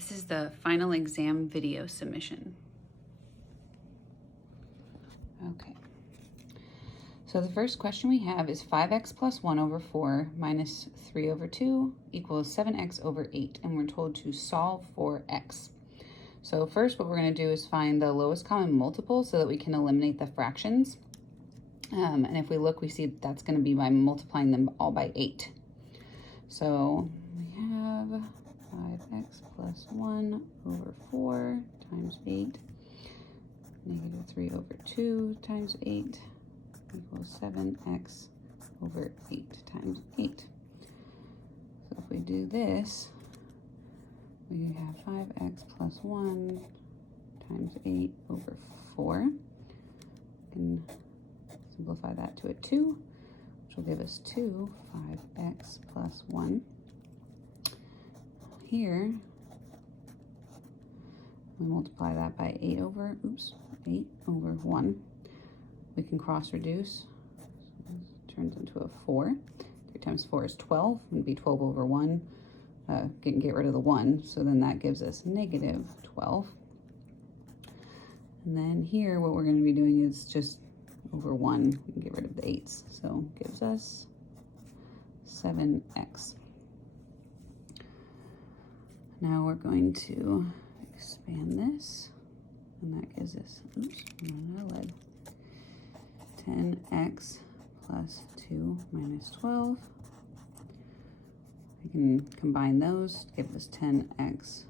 This is the final exam video submission. Okay. So the first question we have is 5x plus 1 over 4 minus 3 over 2 equals 7x over 8, and we're told to solve for x. So first what we're going to do is find the lowest common multiple so that we can eliminate the fractions. And if we look, we see that's going to be by multiplying them all by 8. So we have 5x plus 1 over 4 times 8, negative 3 over 2 times 8 equals 7x over 8 times 8. So if we do this, we have 5x plus 1 times 8 over 4. We can simplify that to a 2, which will give us 5x plus 1. Here, we multiply that by 8 over 1. We can cross reduce, so this turns into a 4. 3 times 4 is 12, it would be 12 over 1. Get rid of the 1, so then that gives us negative 12. And then here, what we're going to be doing is just over 1, we can get rid of the 8's, so it gives us 7x. Now we're going to expand this, and that gives us, 10x plus 2 minus 12. We can combine those to give us 10x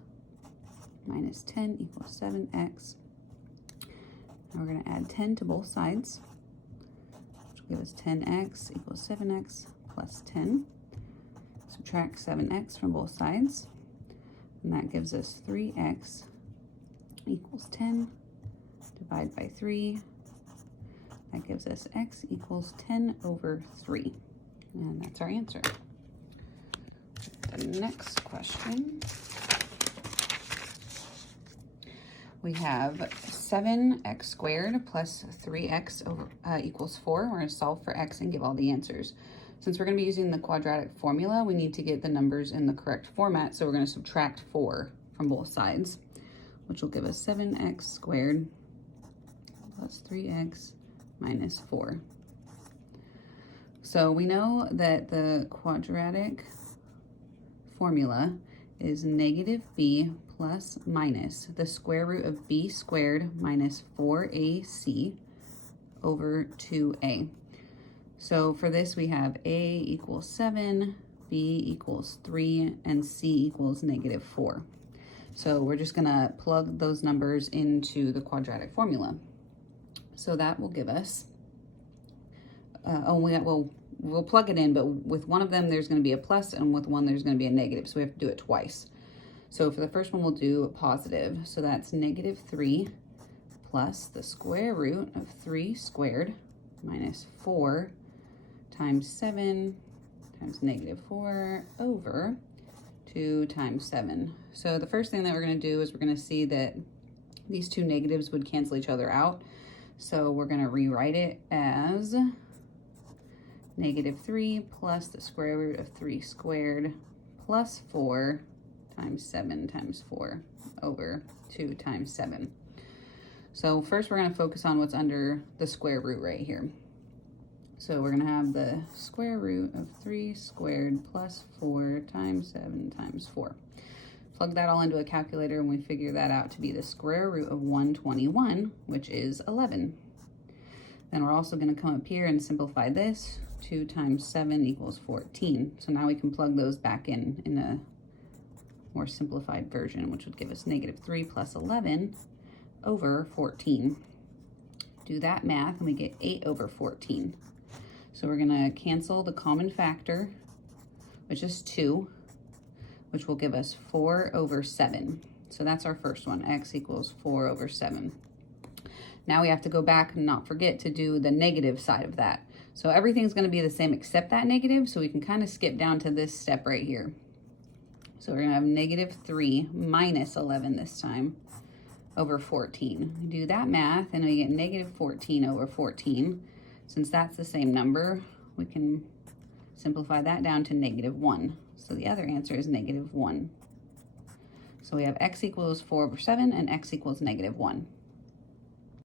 minus 10 equals 7x. Now we're going to add 10 to both sides, which will give us 10x equals 7x plus 10. Subtract 7x from both sides, and that gives us 3x equals 10. Divide by 3. That gives us x equals 10 over 3. And that's our answer. The next question, we have 7x squared plus 3x over, equals 4. We're going to solve for x and give all the answers. Since we're going to be using the quadratic formula, we need to get the numbers in the correct format, so we're going to subtract 4 from both sides, which will give us 7x squared plus 3x minus 4. So we know that the quadratic formula is negative b plus minus the square root of b squared minus 4ac over 2a. So for this we have a equals 7, b equals 3, and c equals negative 4. So we're just gonna plug those numbers into the quadratic formula. So that will give us, we'll plug it in, but with one of them there's gonna be a plus, and with one there's gonna be a negative, so we have to do it twice. So for the first one we'll do a positive, so that's negative 3 plus the square root of 3 squared minus 4 times 7 times negative 4 over 2 times 7. So the first thing that we're going to do is we're going to see that these two negatives would cancel each other out. So we're going to rewrite it as negative 3 plus the square root of 3 squared plus 4 times 7 times 4 over 2 times 7. So first we're going to focus on what's under the square root right here. So we're going to have the square root of 3 squared plus 4 times 7 times 4. Plug that all into a calculator, and we figure that out to be the square root of 121, which is 11. Then we're also going to come up here and simplify this. 2 times 7 equals 14. So now we can plug those back in a more simplified version, which would give us negative 3 plus 11 over 14. Do that math, and we get 8 over 14. So we're going to cancel the common factor, which is 2, which will give us 4 over 7. So that's our first one, x equals 4 over 7. Now we have to go back and not forget to do the negative side of that. So everything's going to be the same except that negative, so we can kind of skip down to this step right here. So we're going to have negative 3 minus 11 this time over 14. We do that math, and we get negative 14 over 14. Since that's the same number, we can simplify that down to negative 1. So the other answer is negative 1. So we have x equals 4 over 7 and x equals -1.